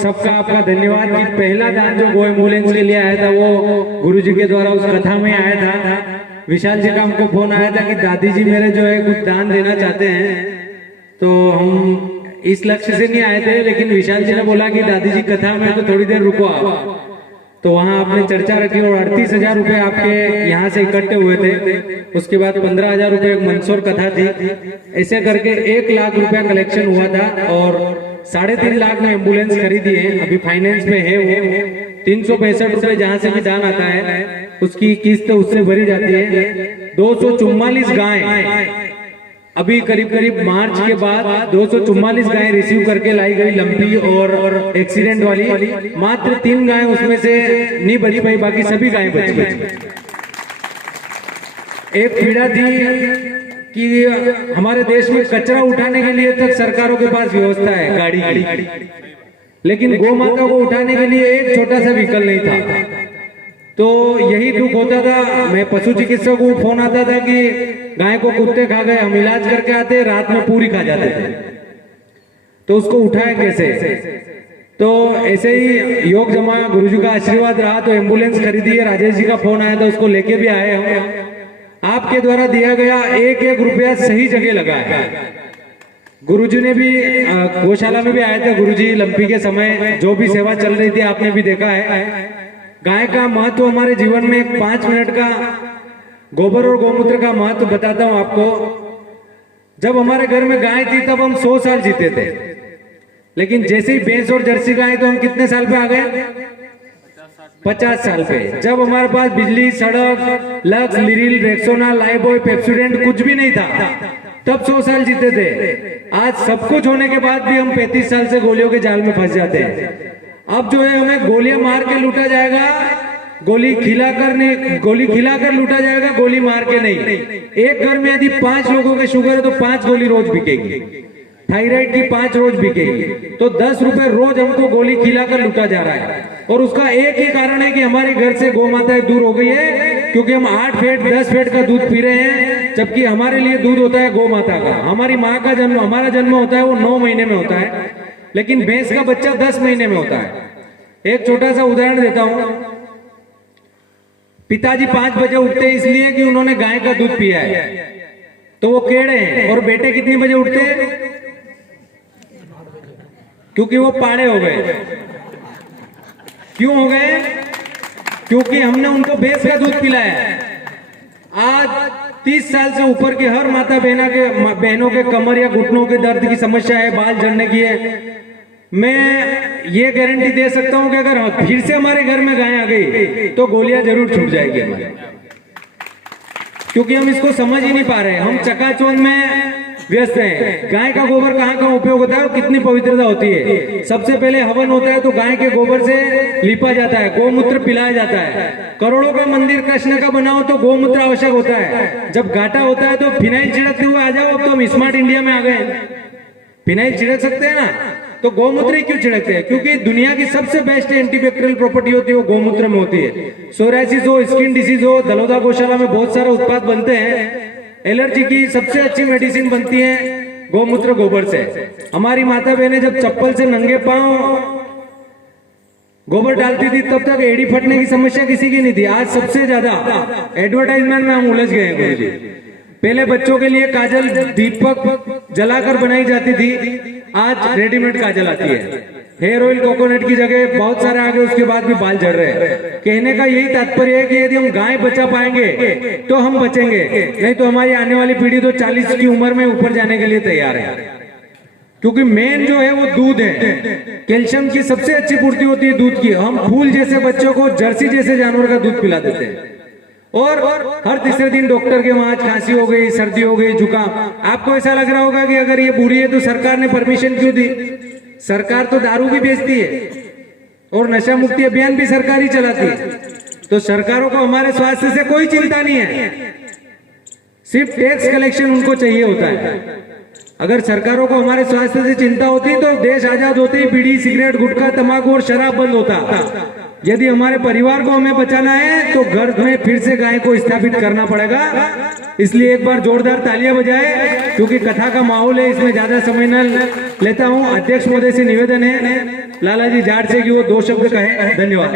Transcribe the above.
सबका आपका धन्यवाद कि पहला दान जो गो एम्बुलेंस के लिए आया था वो गुरुजी के द्वारा उस कथा में आया था। विशाल जी का हमको फोन आया था कि दादी जी मेरे जो है कुछ दान देना चाहते हैं, तो हम इस लक्ष्य से नहीं आए थे, लेकिन विशाल जी ने बोला कि दादी जी कथा में तो थोड़ी देर रुको आप। तो वहां आपने चर्चा रखी और 38,000 रुपए आपके यहाँ से इकट्ठे हुए थे। उसके बाद 15,000 रुपए एक मंसूर कथा थी, ऐसे करके 1 लाख रुपया कलेक्शन हुआ था और 3.5 लाख में एम्बुलेंस खरीदी है। अभी फाइनेंस में है वो 365 रुपए जहां से भी दान आता है उसकी किस्त उससे भरी जाती है। 244 गाय अभी करीब करीब मार्च के बाद 244 गायें रिसीव करके लाई गई, लंपी और एक्सीडेंट वाली। मात्र 3 गायें उसमें से नहीं बच पाई, बाकी सभी गायें बच गई। एक पीड़ा थी कि हमारे देश में कचरा उठाने के लिए तक सरकारों के पास व्यवस्था है गाड़ी की, लेकिन गौ माता को उठाने के लिए एक छोटा सा व्हीकल नहीं था। तो यही दुख होता था। मैं पशु चिकित्सक को फोन आता था कि गाय को कुत्ते खा गए, हम इलाज करके आते, रात में पूरी खा जाते थे, तो उसको उठाए कैसे। तो ऐसे ही योग जमा गुरुजी का आशीर्वाद रहा तो एम्बुलेंस खरीदी है। राजेश जी का फोन आया था, उसको लेके भी आए हम। आपके द्वारा दिया गया 1-1 रुपया सही जगह लगा है। गुरुजी ने भी गौशाला में भी आए थे, गुरुजी लंपी के समय जो भी सेवा चल रही थी आपने भी देखा है। गाय का महत्व हमारे जीवन में एक 5 मिनट का गोबर और गौमूत्र का महत्व बताता हूं आपको। जब हमारे घर में गाय थी तब हम 100 साल जीते थे, लेकिन जैसे ही भैंस और जर्सी गाय तो हम कितने साल पे आ गए? 50 साल पे। जब हमारे पास बिजली, सड़क, lux, Liril, Rexona, Lifebuoy, Pepsodent कुछ भी नहीं था, तब 100 साल जीते थे। आज सब कुछ होने के बाद भी हम 35 साल से गोलियों के जाल में फंस जाते हैं। अब जो है हमें गोलियां मार के लूटा जाएगा, गोली खिलाकर लूटा जाएगा, गोली मार के नहीं। एक घर में यदि 5 लोगों के शुगर है तो 5 गोली रोज बिकेगी। थायराइड की 5 रोज बिकेगी, तो 10 रुपए रोज हमको गोली खिलाकर लूटा जा रहा है। और उसका एक ही कारण है कि हमारे घर से गौ माताएं दूर हो गई है, क्योंकि हम 8 फेट 10 फेट का दूध पी रहे हैं, जबकि हमारे लिए दूध होता है गौ माता का। हमारी माँ का जन्म, हमारा जन्म होता है वो 9 महीने में होता है, लेकिन भैंस का बच्चा 10 महीने में होता है। एक छोटा सा उदाहरण देता हूं। पिताजी 5 बजे उठते हैं इसलिए कि उन्होंने गाय का दूध पिया है, तो वो केड़े हैं। और बेटे कितनी बजे उठते हैं? क्योंकि वो पाड़े हो गए। क्यों हो गए? क्योंकि हमने उनको भैंस का दूध पिलाया है। आज 30 साल से ऊपर की हर माता बहनों के कमर या घुटनों के दर्द की समस्या है, बाल झड़ने की है। मैं ये गारंटी दे सकता हूं कि अगर फिर से हमारे घर में गाय आ गई तो गोलियां जरूर छूट जाएगी हमारे, क्योंकि हम इसको समझ ही नहीं पा रहे। हम चकाचौंध में व्यस्त हैं। गाय का गोबर कहाँ कहाँ उपयोग होता है और कितनी पवित्रता होती है। सबसे पहले हवन होता है तो गाय के गोबर से लिपा जाता है, गौमूत्र पिलाया जाता है। करोड़ों का मंदिर कृष्ण का बनाओ तो गौमूत्र आवश्यक होता है। जब घाटा होता है तो फिनाइल छिड़कते हुए आ जाओ। अब तो हम स्मार्ट इंडिया में आ गए, फिनाइल छिड़क सकते हैं ना, तो गौमूत्र क्यों छिड़कते हैं? क्योंकि दुनिया की सबसे बेस्ट एंटीबैक्टीरियल प्रॉपर्टी होती है वो गौमूत्र में होती है। सोराइसिस हो, स्किन डिसीज हो, दलोदा गौशाला में बहुत सारे उत्पाद बनते हैं। एलर्जी की सबसे अच्छी मेडिसिन बनती है गौमूत्र गोबर से। हमारी माता बहनें जब चप्पल से नंगे पांव गोबर डालती थी तब तक एड़ी फटने की समस्या किसी की नहीं थी। आज सबसे ज्यादा एडवर्टाइजमेंट में हम उलझ गए हैं गुरुजी। पहले बच्चों के लिए काजल दीपक जलाकर बनाई जाती थी, आज रेडीमेड काजल आती है। हेयर ऑयल कोकोनट की जगह बहुत सारे आ गए, उसके बाद भी बाल झड़ रहे हैं। कहने का यही तात्पर्य है कि यदि हम गाय बचा पाएंगे तो हम बचेंगे, नहीं तो हमारी आने वाली पीढ़ी तो 40 की उम्र में ऊपर जाने के लिए तैयार है। क्योंकि मेन जो है वो दूध है। कैल्शियम की सबसे अच्छी पूर्ति होती है दूध की। हम फूल जैसे बच्चों को जर्सी जैसे जानवर का दूध पिला देते हैं, और हर तीसरे दिन डॉक्टर के वहां खांसी हो गई, सर्दी हो गई, जुकाम। आपको ऐसा लग रहा होगा कि अगर ये बूढ़ी है तो सरकार ने परमिशन क्यों दी? सरकार तो दारू भी बेचती है और नशा मुक्ति अभियान भी सरकार ही चलाती है। तो सरकारों को हमारे स्वास्थ्य से कोई चिंता नहीं है, सिर्फ टैक्स कलेक्शन उनको चाहिए होता है। अगर सरकारों को हमारे स्वास्थ्य से चिंता होती तो देश आजाद होते ही बीड़ी, सिगरेट, गुटखा, तंबाकू और शराब बंद होता। यदि हमारे परिवार को हमें बचाना है तो घर में फिर से गाय को स्थापित करना पड़ेगा। इसलिए एक बार जोरदार तालियां बजाए, क्योंकि कथा का माहौल है, इसमें ज्यादा समय न लेता हूं। अध्यक्ष महोदय से निवेदन है लालाजी जाट से कि वो 2 शब्द कहें। धन्यवाद।